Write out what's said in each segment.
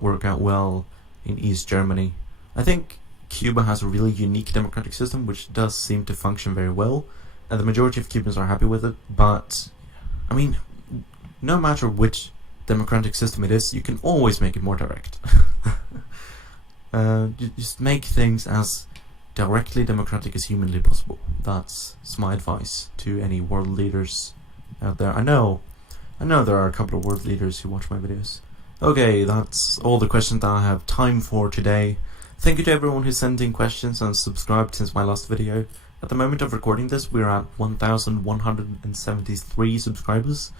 work out well in East Germany. I think Cuba has a really unique democratic system which does seem to function very well, and the majority of Cubans are happy with it, but I mean, no matter which democratic system it is, you can always make it more direct. Just make things as directly democratic as humanly possible. That's my advice to any world leaders out there. I know there are a couple of world leaders who watch my videos. Okay, that's all the questions that I have time for today. Thank you to everyone who sent in questions and subscribed since my last video. At the moment of recording this, we're at 1,173 subscribers.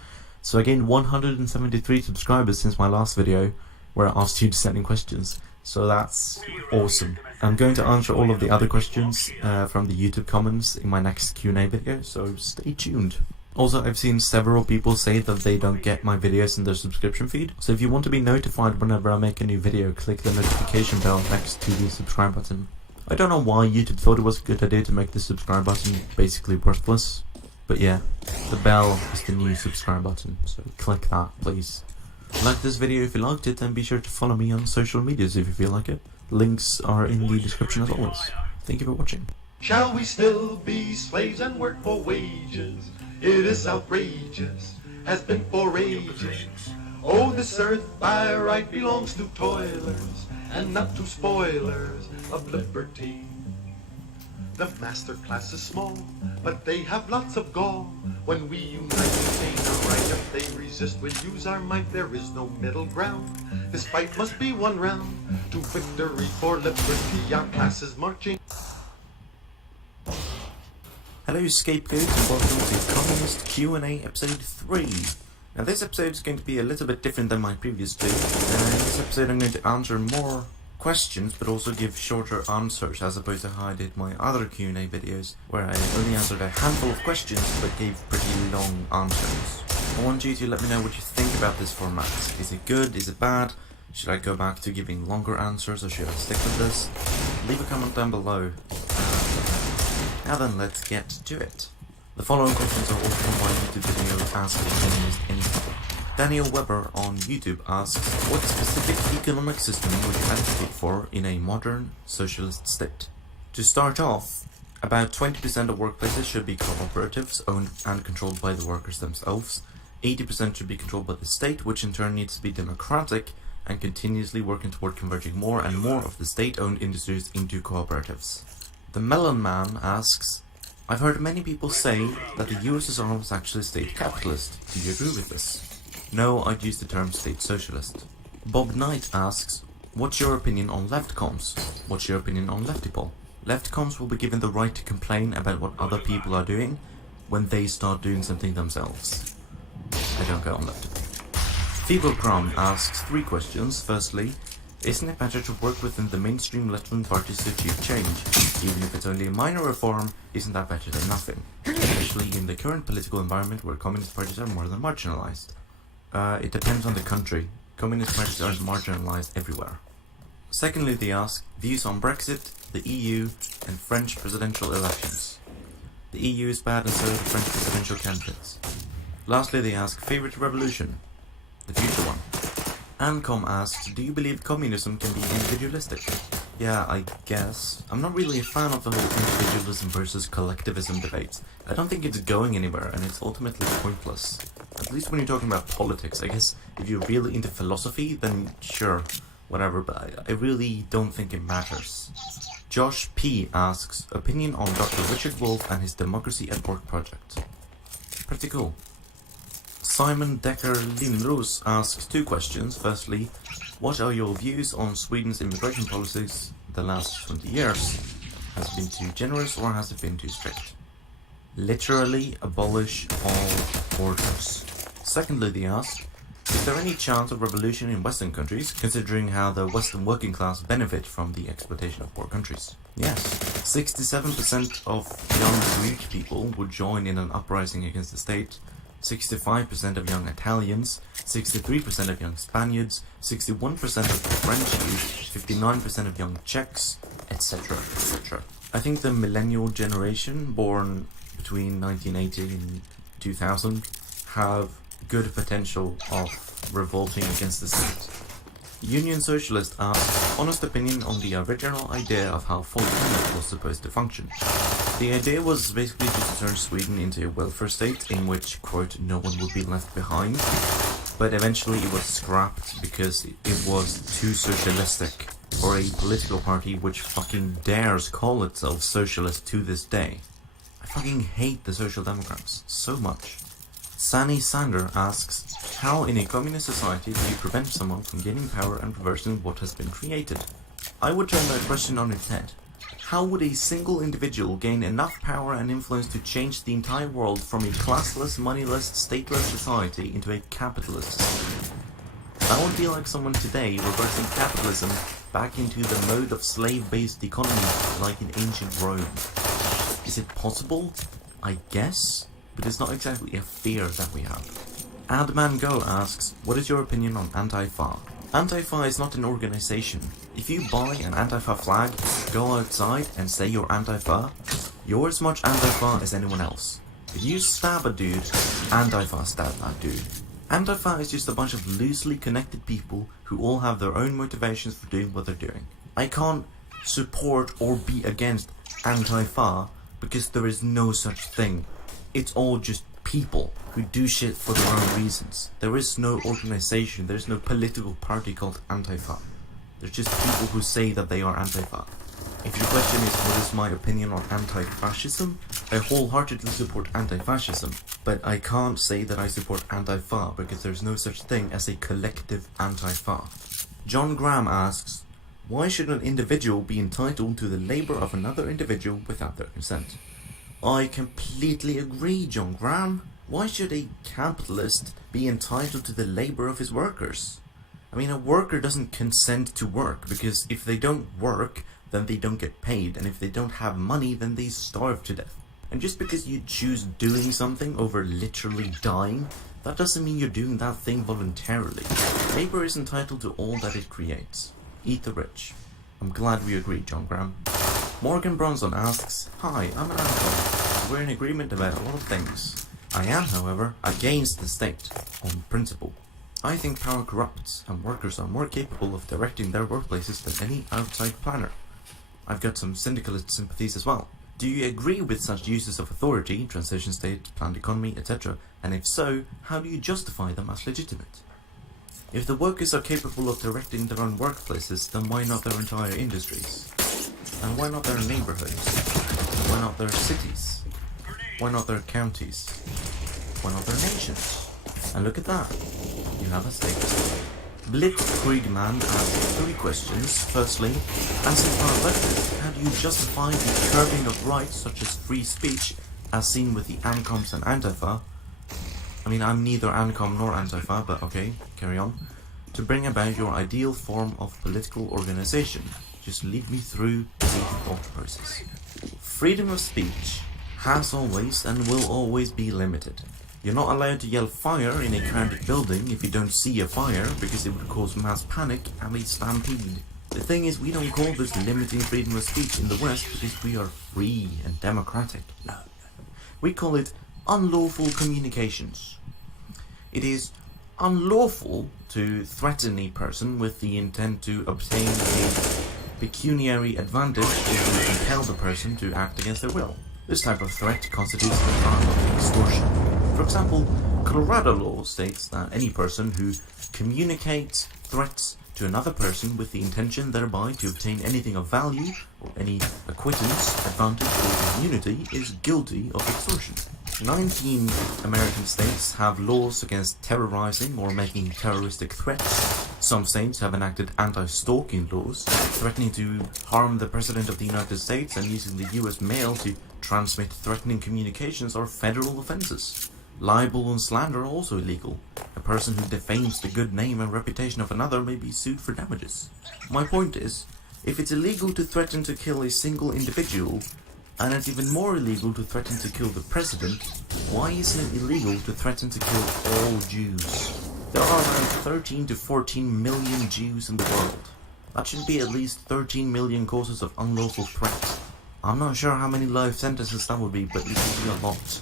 So I gained 173 subscribers since my last video, where I asked you to send in questions. So that's awesome. I'm going to answer all of the other questions from the YouTube comments in my next Q&A video, so stay tuned. Also, I've seen several people say that they don't get my videos in their subscription feed, so if you want to be notified whenever I make a new video, click the notification bell next to the subscribe button. I don't know why YouTube thought it was a good idea to make the subscribe button basically worthless, but yeah, the bell is the new subscribe button, so click that please. Like this video if you liked it, and be sure to follow me on social medias if you feel like it. Links are in the description as always. Thank you for watching. Shall we still be slaves and work for wages? It is outrageous, has been for ages. Oh, this earth by right belongs to toilers, and not to spoilers of liberty. The master class is small, but they have lots of gall. When we unite and gain our right, if they resist, we'll use our might. There is no middle ground. This fight must be one round to victory for liberty. Our class is marching. Hello Scapegoat, and welcome to Communist Q&A episode 3. Now this episode is going to be a little bit different than my previous two. In this episode I'm going to answer more questions, but also give shorter answers, as opposed to how I did my other Q&A videos, where I only answered a handful of questions, but gave pretty long answers. I want you to let me know what you think about this format. Is it good? Is it bad? Should I go back to giving longer answers, or should I stick with this? Leave a comment down below. Now then, let's get to it. The following questions are all from my YouTube video Ask the Communist Anything. Daniel Weber on YouTube asks, what specific economic system would you advocate for in a modern socialist state? To start off, about 20% of workplaces should be cooperatives owned and controlled by the workers themselves. 80% should be controlled by the state, which in turn needs to be democratic and continuously working toward converting more and more of the state-owned industries into cooperatives. The Melon Man asks, I've heard many people say that the USSR was actually state capitalist. Do you agree with this? No, I'd use the term state socialist. Bob Knight asks, what's your opinion on leftcoms? What's your opinion on leftipol? Leftcoms will be given the right to complain about what other people are doing when they start doing something themselves. I don't go on leftipol. Feeblecrom asks 3 questions. Firstly, isn't it better to work within the mainstream left-wing parties to achieve change? Even if it's only a minor reform, isn't that better than nothing? Especially in the current political environment where communist parties are more than marginalized. It depends on the country. Communist parties are marginalized everywhere. Secondly, they ask views on Brexit, the EU, and French presidential elections. The EU is bad, and so are the French presidential candidates. Lastly, they ask favorite revolution, the future one. Ancom asks, do you believe communism can be individualistic? Yeah, I guess. I'm not really a fan of the whole individualism versus collectivism debate. I don't think it's going anywhere, and it's ultimately pointless. At least when you're talking about politics. I guess if you're really into philosophy, then sure, whatever, but I really don't think it matters. Josh P. asks, opinion on Dr. Richard Wolff and his Democracy at Work project. Pretty cool. Simon Decker Lindros asks 2 questions. Firstly, what are your views on Sweden's immigration policies the last 20 years? Has it been too generous or has it been too strict? Literally abolish all borders. Secondly, they ask, is there any chance of revolution in Western countries, considering how the Western working class benefit from the exploitation of poor countries? Yes. 67% of young Greek people would join in an uprising against the state. 65% of young Italians, 63% of young Spaniards, 61% of French youth, 59% of young Czechs, etc., etc. I think the millennial generation, born between 1980 and 2000, have good potential of revolting against the state. Union Socialist asks, honest opinion on the original idea of how Folkunion was supposed to function. The idea was basically to turn Sweden into a welfare state in which, quote, no one would be left behind, but eventually it was scrapped because it was too socialistic for a political party which fucking dares call itself socialist to this day. I fucking hate the Social Democrats so much. Sani Sander asks, how in a communist society do you prevent someone from gaining power and reversing what has been created? I would turn that question on its head. How would a single individual gain enough power and influence to change the entire world from a classless, moneyless, stateless society into a capitalist society? That would be like someone today reversing capitalism back into the mode of slave-based economy like in ancient Rome. Is it possible? I guess, but it's not exactly a fear that we have. Adman Go asks, what is your opinion on Antifa? Antifa is not an organization. If you buy an Antifa flag, go outside and say you're Antifa, you're as much Antifa as anyone else. If you stab a dude, Antifa stab that dude. Antifa is just a bunch of loosely connected people who all have their own motivations for doing what they're doing. I can't support or be against Antifa because there is no such thing. It's all just people who do shit for their own reasons. There is no organization, there is no political party called Antifa. They're just people who say that they are Antifa. If your question is what is my opinion on anti-fascism, I wholeheartedly support anti-fascism, but I can't say that I support Antifa because there's no such thing as a collective Antifa. John Graham asks, why should an individual be entitled to the labor of another individual without their consent? I completely agree, John Graham. Why should a capitalist be entitled to the labor of his workers? I mean, a worker doesn't consent to work because if they don't work, then they don't get paid, and if they don't have money, then they starve to death. And just because you choose doing something over literally dying, that doesn't mean you're doing that thing voluntarily. Labor is entitled to all that it creates. Eat the rich. I'm glad we agree, John Graham. Morgan Bronson asks, hi, I'm an alcoholic. We're in agreement about a lot of things. I am, however, against the state, on principle. I think power corrupts, and workers are more capable of directing their workplaces than any outside planner. I've got some syndicalist sympathies as well. Do you agree with such uses of authority, transition state, planned economy, etc., and if so, how do you justify them as legitimate? If the workers are capable of directing their own workplaces, then why not their entire industries? And why not their neighborhoods? Why not their cities? Why not their counties? Why not their nations? And look at that, you have a state. Blitzkriegman asks 3 questions. Firstly, as a far leftist, how do you justify the curbing of rights such as free speech, as seen with the ANCOMs and Antifa? I mean, I'm neither ANCOM nor Antifa, but okay, carry on. To bring about your ideal form of political organization. Just lead me through the thought process. Freedom of speech has always and will always be limited. You're not allowed to yell fire in a crowded building if you don't see a fire because it would cause mass panic and a stampede. The thing is, we don't call this limiting freedom of speech in the West because we are free and democratic. No. We call it unlawful communications. It is unlawful to threaten a person with the intent to obtain a pecuniary advantage or to compel the person to act against their will. This type of threat constitutes a crime of extortion. For example, Colorado law states that any person who communicates threats to another person with the intention thereby to obtain anything of value or any acquittance, advantage, or immunity is guilty of extortion. 19 American states have laws against terrorizing or making terroristic threats. Some states have enacted anti-stalking laws, threatening to harm the President of the United States and using the US mail to transmit threatening communications are federal offenses. Libel and slander are also illegal. A person who defames the good name and reputation of another may be sued for damages. My point is, if it's illegal to threaten to kill a single individual, and it's even more illegal to threaten to kill the president, why isn't it illegal to threaten to kill all Jews? There are around 13 to 14 million Jews in the world. That should be at least 13 million causes of unlawful threat. I'm not sure how many life sentences that would be, but it would be a lot.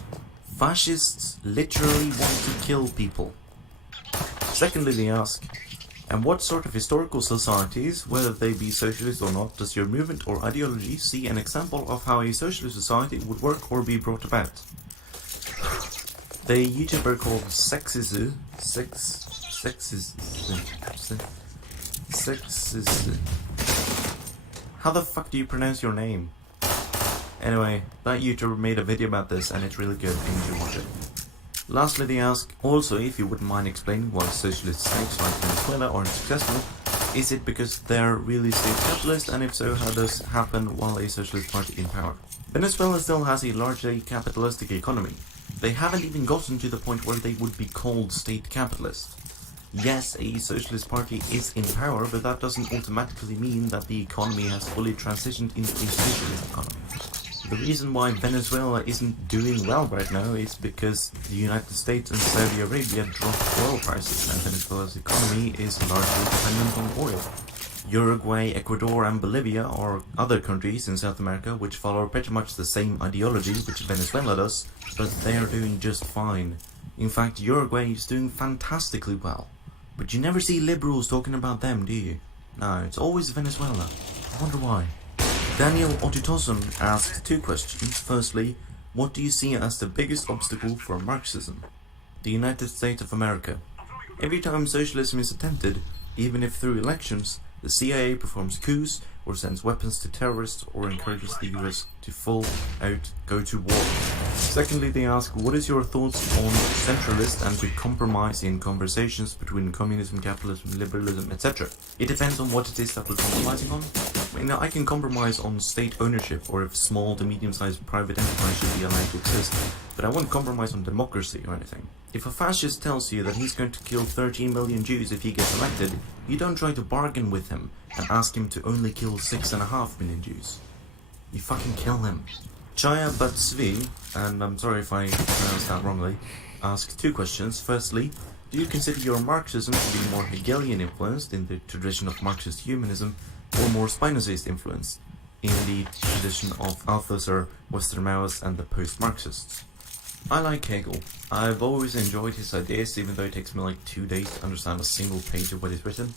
Fascists literally want to kill people. Secondly, they ask, And what sort of historical societies, whether they be socialist or not, does your movement or ideology see an example of how a socialist society would work or be brought about? The YouTuber called Sexizu, how the fuck do you pronounce your name? Anyway, that YouTuber made a video about this and it's really good and you should watch it. Lastly, they ask also if you wouldn't mind explaining why socialist states like Venezuela aren't successful. Is it because they're really state capitalist, and if so, how does happen while a socialist party in power? Venezuela still has a largely capitalistic economy. They haven't even gotten to the point where they would be called state capitalist. Yes, a socialist party is in power, but that doesn't automatically mean that the economy has fully transitioned into a socialist economy. The reason why Venezuela isn't doing well right now is because the United States and Saudi Arabia dropped oil prices, and Venezuela's economy is largely dependent on oil. Uruguay, Ecuador and Bolivia are other countries in South America which follow pretty much the same ideology which Venezuela does, but they are doing just fine. In fact, Uruguay is doing fantastically well. But you never see liberals talking about them, do you? No, it's always Venezuela. I wonder why. Daniel Otitoson asks two questions. Firstly, what do you see as the biggest obstacle for Marxism? The United States of America. Every time socialism is attempted, even if through elections, the CIA performs coups or sends weapons to terrorists or encourages the US to full out go to war. Secondly, they ask, what is your thoughts on centralist and to compromise in conversations between communism, capitalism, liberalism, etc.? It depends on what it is that we're compromising on. I mean, I can compromise on state ownership or if small to medium-sized private enterprise should be allowed to exist, but I won't compromise on democracy or anything. If a fascist tells you that he's going to kill 13 million Jews if he gets elected, you don't try to bargain with him and ask him to only kill 6.5 million Jews. You fucking kill him. Chaya Batsvi, and I'm sorry if I pronounced that wrongly, asks two questions. Firstly, do you consider your Marxism to be more Hegelian influenced in the tradition of Marxist humanism, or more Spinozist influenced in the tradition of Althusser, Westermaus and the post-Marxists? I like Hegel. I've always enjoyed his ideas, even though it takes me like 2 days to understand a single page of what he's written.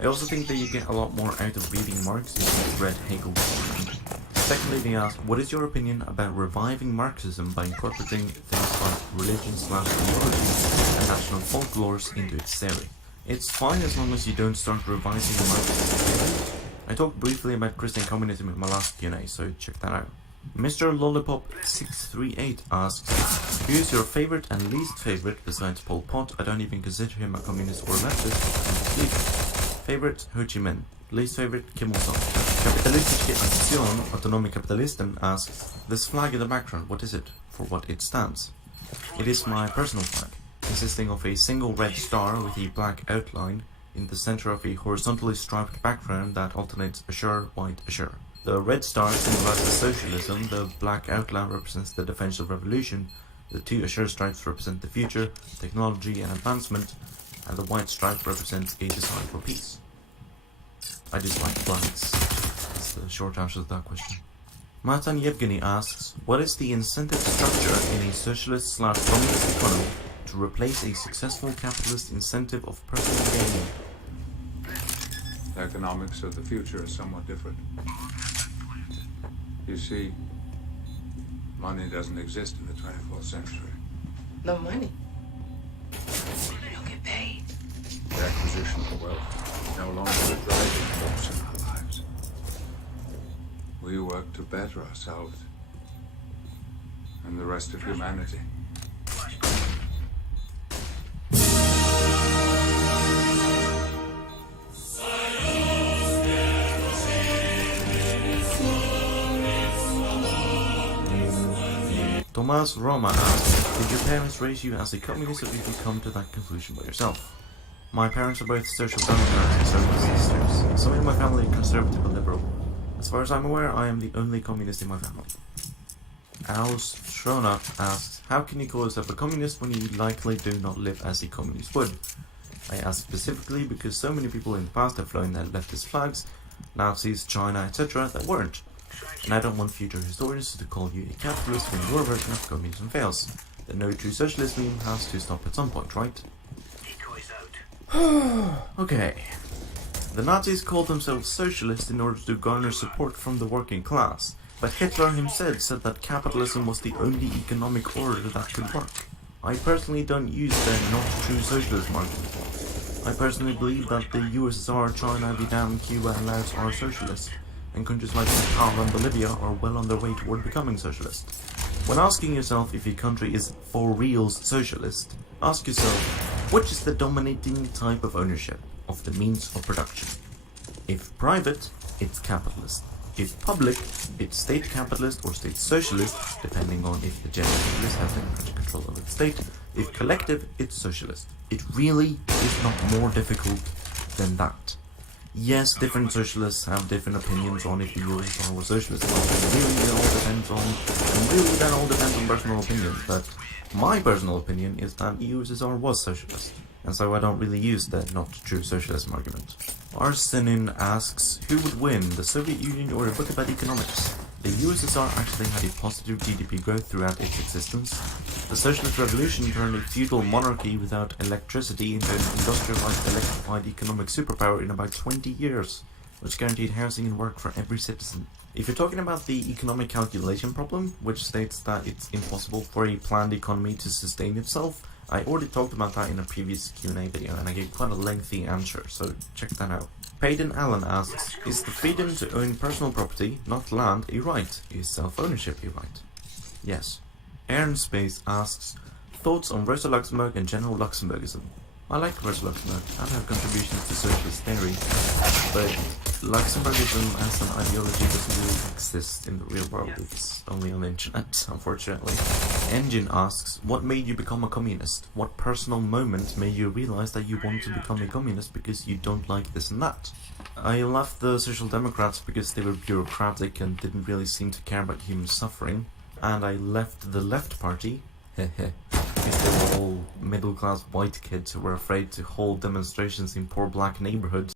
I also think that you get a lot more out of reading Marx if you've read Hegel beforehand. Secondly, they ask, what is your opinion about reviving Marxism by incorporating things like religion/mythology and national folklores into its theory? It's fine as long as you don't start revising Marxism theory. I talked briefly about Christian communism in my last Q&A, so check that out. Mr. Lollipop638 asks, who is your favorite and least favorite besides Pol Pot? I don't even consider him a communist or leftist. Favorite, Ho Chi Minh. Least favorite, Kim Il-sung. Kapitalistische Aktion, Autonomy Kapitalisten asks, this flag in the background, what is it? For what it stands? It is my personal flag, consisting of a single red star with a black outline in the center of a horizontally striped background that alternates azure, white, azure. The red star symbolizes socialism, the black outline represents the defense of revolution, the two azure stripes represent the future, technology and advancement, and the white stripe represents a design for peace. I dislike flags. That's the short answer to that question. Matan Yevgeny asks, what is the incentive structure in a socialist/communist economy to replace a successful capitalist incentive of personal gain? The economics of the future is somewhat different. You see, money doesn't exist in the 24th century. No money. They don't get paid. The acquisition of wealth is no longer the driving force in our lives. We work to better ourselves and the rest of humanity. Tomas Roma asks, did your parents raise you as a communist or did you come to that conclusion by yourself? My parents are both social democrats and socialist sisters. Some in my family are conservative and liberal. As far as I'm aware, I am the only communist in my family. Aus Schrona asks, how can you call yourself a communist when you likely do not live as a communist would? I ask specifically because so many people in the past have flown their leftist flags, Nazis, China, etc. that weren't. And I don't want future historians to call you a capitalist when your version of communism fails. The no true socialist meme has to stop at some point, right? Okay. The Nazis called themselves socialists in order to garner support from the working class, but Hitler himself said that capitalism was the only economic order that could work. I personally don't use the not true socialism argument. I personally believe that the USSR, China, Vietnam, Cuba and Laos are socialist, and countries like Nepal and Bolivia are well on their way toward becoming socialist. When asking yourself if a country is for real socialist, ask yourself, which is the dominating type of ownership of the means of production? If private, it's capitalist. If public, it's state capitalist or state socialist, depending on if the general capitalists have democratic control over the state. If collective, it's socialist. It really is not more difficult than that. Yes, different socialists have different opinions on if the USSR was socialist, but really that all depends on personal opinion. But my personal opinion is that the USSR was socialist, and so I don't really use the not true socialism argument. Arsenin asks, who would win, the Soviet Union or a book about economics? The USSR actually had a positive GDP growth throughout its existence. The Socialist Revolution turned a feudal monarchy without electricity into an industrialized, electrified economic superpower in about 20 years, which guaranteed housing and work for every citizen. If you're talking about the economic calculation problem, which states that it's impossible for a planned economy to sustain itself, I already talked about that in a previous Q&A video, and I gave quite a lengthy answer, so check that out. Payden Allen asks, is the freedom to own personal property, not land, a right? Is self-ownership a right? Yes. Aaron Space asks, thoughts on Rosa Luxemburg and general Luxemburgism? I like Rosa Luxemburg and her contributions to socialist theory, but Luxemburgism as an ideology doesn't really exist in the real world, it's only on the internet, unfortunately. Engine asks, what made you become a communist? What personal moment made you realize that you want to become a communist because you don't like this and that? I left the Social Democrats because they were bureaucratic and didn't really seem to care about human suffering, and I left the Left Party, because they were all middle-class white kids who were afraid to hold demonstrations in poor black neighborhoods.